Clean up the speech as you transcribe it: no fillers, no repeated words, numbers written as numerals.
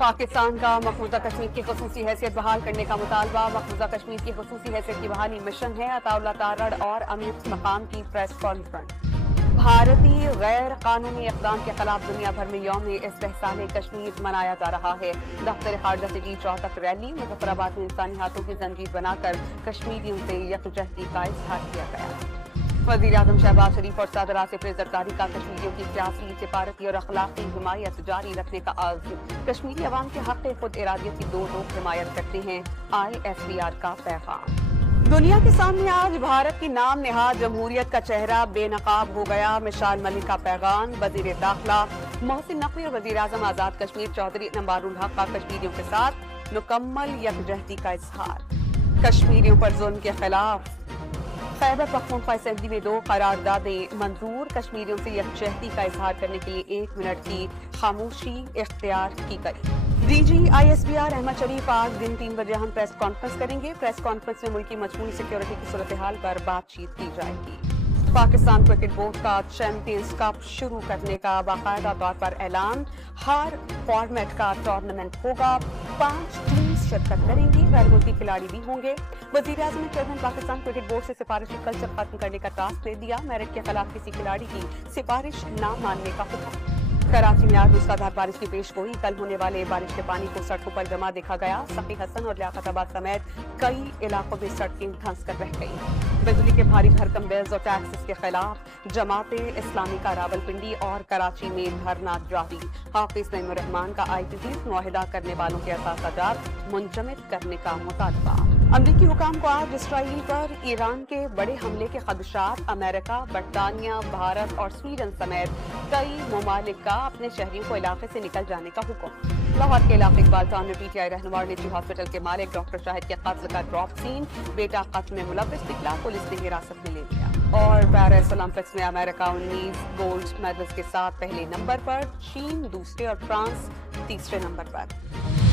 पाकिस्तान का मकबूजा कश्मीर की खसूसी हैसियत बहाल करने का मुतालबा। मकबूजा कश्मीर की खसूसी हैसियत की बहाली मिशन है। अताउल्लाह तारड़ और अमीर मकाम की प्रेस कॉन्फ्रेंस। भारतीय गैर कानूनी इक़दाम के खिलाफ दुनिया भर में यौम इस्तेहसाल कश्मीर मनाया जा रहा है। दफ्तर खारजा से की चौतक रैली। मुजफ्फराबाद में इंसानी हाथों की जंजीर बनाकर कश्मीरियों से यकजहती का इजहार किया गया। वज़ीर-ए-आज़म शहबाज शरीफ और सदर आसिफ ज़रदारी का कश्मीरियों की सियासी, सिफारती और अखलाकी हिमायत जारी रखने का आज़म। कश्मीरी अवाम के हक़ खुद इरादियत की दो लोग हिमायत करते हैं। ISBR का पैगाम। दुनिया के सामने आज भारत की नाम निहाद जमहूरियत का चेहरा बेनकाब हो गया। मिसाल मलिक का पैगाम। वज़ीर दाखिला मोहसिन नकवी और वज़ीर-ए-आज़म आज़ाद कश्मीर चौधरी नबारुल हक का कश्मीरियों के साथ मुकम्मल यकजहती का इजहार। कश्मीरियों पर जुल्म के खिलाफ खैबर पख्तूनख्वा असेंबली में 2 करारदादें मंजूर। कश्मीरियों से यकजहती का इजहार करने के लिए 1 मिनट की खामोशी इख्तियार की गई। DG ISBR अहमद शरीफ आज दिन 3 बजे हम प्रेस कॉन्फ्रेंस करेंगे। प्रेस कॉन्फ्रेंस में मुल्क की मजमूई सिक्योरिटी की सूरत हाल पर बातचीत की जाएगी। पाकिस्तान क्रिकेट बोर्ड का चैंपियंस कप शुरू करने का बाकायदा तौर पर ऐलान। हर फॉर्मेट का टूर्नामेंट होगा। 5 टीम्स शिरकत करेंगी। गैर मुल्की खिलाड़ी भी होंगे। वज़ीर-ए-आज़म ने चेयरमैन पाकिस्तान क्रिकेट बोर्ड से सिफारिशी कल्चर खत्म करने का टास्क दे दिया। मेरिट के खिलाफ किसी खिलाड़ी की सिफारिश न मानने का हुक्म। कराची में आज मूसलाधार बारिश की पेशगोई। कल होने वाले बारिश के पानी को सड़कों पर जमा देखा गया। सखी हसन और लियाकताबाद समेत कई इलाकों में सड़कें धंस कर रह गई। बिजली के भारी भरकम बिल्स और टैक्सेस के खिलाफ जमाते इस्लामी का रावलपिंडी और कराची में धरना जारी। हाफिज नईमुर रहमान का IPPs मुआहिदा करने वालों के असासाजात मुंजमद करने का मुतालबा। अमरीकी हुकाम को आज इसराइल पर ईरान के बड़े हमले के खदशात। अमेरिका, बरतानिया, भारत और स्वीडन समेत कई ममालिक का अपने शहरियों को इलाके से निकल जाने का हुक्म। लाहौर के इलाके इकबाल टाउन में PTI रहनुमा और निजी हॉस्पिटल के मालिक डॉक्टर शाहिद के कत्ल का ड्रॉप सीन। बेटा कत्ल में मुलव्विस निकला, पुलिस ने हिरासत में ले लिया। और पैरिस ओलंपिक्स में अमेरिका 19 गोल्ड मेडल्स के साथ पहले नंबर पर, चीन दूसरे और फ्रांस तीसरे नंबर पर।